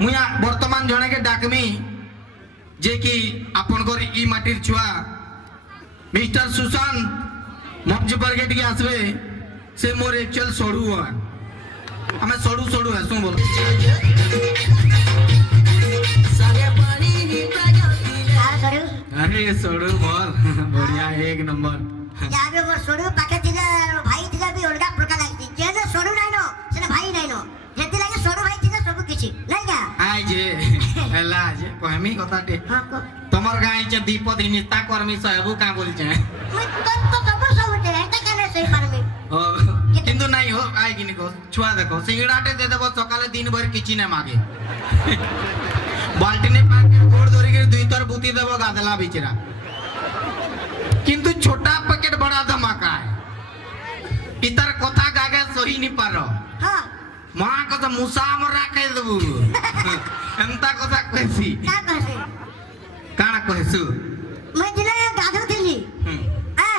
मुया वर्तमान जने के डाकमी जे कि आपनकर ई माटिर छुआ मिस्टर सुशांत मंच पर के टिके आसबे से मोर एक्चुअल सड़ू है हमें सड़ू है सुन बोल अरे सड़ू बोल बढ़िया एक नंबर याबे मोर सड़ू पाके थिला भाई थिला भी ओलगा प्रकार लागती जेने सड़ू नाही नो सेने भाई नाही नो जेति लागे सड़ू भाई थिला सब किछि नाही का आइ जे एला जे कहमी कथाटे हां को तमर गाय जे दीपद निस्ता कर्मी सहबु का बोल जे मैं तो सब दे एटा काने सही पार में ओ किंतु नहीं हो आइ किनी को छुआ देखो सिंगड़ाटे दे देबो सकाले दिन भर किछि न मागे बाल्टी ने पाके गोड़ धरि के दुई तर बुती देबो गादला बिचरा किंतु छोटा पैकेट बड़ा धमाका है इतर कथा गागे सही नहीं पारो हां मां को तो मुसा मरा के देबु एंता कथा कहसी का कहसे काना कहसु मैं दिले गाधो थिली ए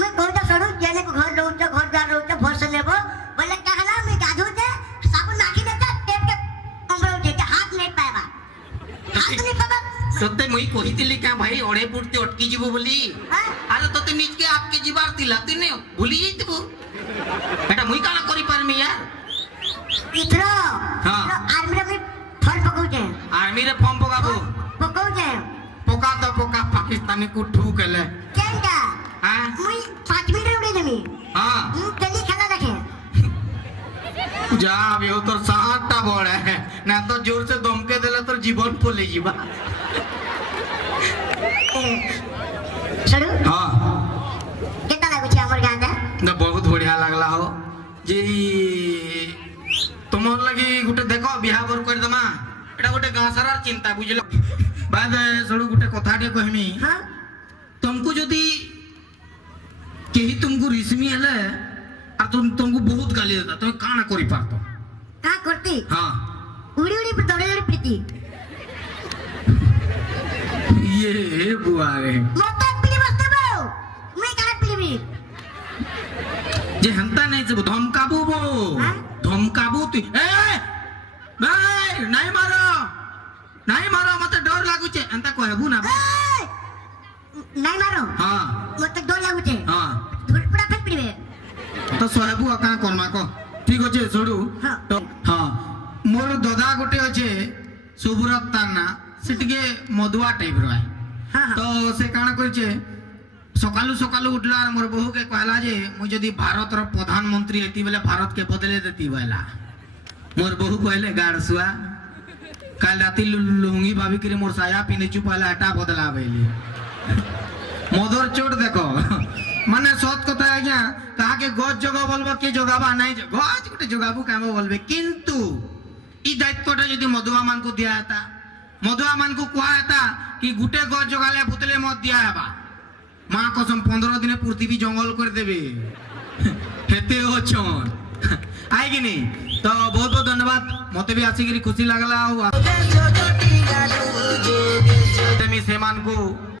मैं कोटा सड़ू जेने को घर रहू घर द्वार रहू भर से लेबो बोले कहला मैं गाधो दे साबुन नाखी देता टेप के कमरे उठे के हाथ नहीं पाएबा हाथ नहीं पाबा सत्य मुई कहितिली का भाई ओडे पुरते अटकी जीवो बोली अरे तते निज के आपके जीवार तिला तिने भूली जइतबो बेटा मुई काना करि पारमी यार इथरो हां आर्मी रे फल पकाउ जे आर्मी रे फॉर्म पकाबो पकाउ जे पोका तो पोका पाकिस्तानी को ठूक ले केनका हां मुई 5 मिनट उड़े देमी हां जल्दी खेला देखे जा अब यो तोर साहटा बड़ है ना तो जोर से धमके देले तोर जीवन पोले जीवा सड़ू हां केता लागु छै हमर गांजा ना बहुत बढ़िया लागला हो जे तुमर लगी गुटे देखो बिहावर कर दमा एटा गुटे गासरार चिंता बुझलो बाद सड़ू गुटे कथाटे कहमी हां तुमको यदि केही तुमको रिस्मी हले और तुमको बहुत गाली देता तुम काना करि पारतो का करती हां उड़ी उड़ी पर दौड़े दौड़े प्रीति ये बुआ रे मत पीली बसते बो मैं काना पीली जे हंता नहीं से धमकाबू बो धमकाबू तू ए नहीं मारो मते डर लागु छे अंता कहबू ना नहीं मारो हां मत डर लागु छे हां धुरपड़ा फेंक पीबे तो सहबू का करमा को ठीक अछि छोड़ू तो हां मोर ददा गोटे अछि सुब्रत ताना सिटगे मधुआ टाइप रो है हां तो से काना कहि छे सकालू सकालू उठला मोर बहू के कहला जे मु जदी भारत रो प्रधानमंत्री हेती बेले भारत के बदले देती बेला मोर बहू कहले गाड़सुआ काल राती लुंगी भाभी के मोर साया पिने चुपाला हटा बदला बेली मदर चोट देखो माने सत कथा आज्ञा कहा के गज जगह बोलबो के जगाबा नहीं गज गोटे जगाबू काम बोलबे किंतु ई दायित्वटा जदी मधुआ मान को दिया था मधुआ मान को कहता कि गुटे गज जगाले भूतले मत दिया हेबा मां कसम 15 दिन पूर्ति भी जंगल कर देबे हेते ओछन आइ कि नहीं तो बहुत बहुत धन्यवाद मते भी आसी खुशी लागला सेमान को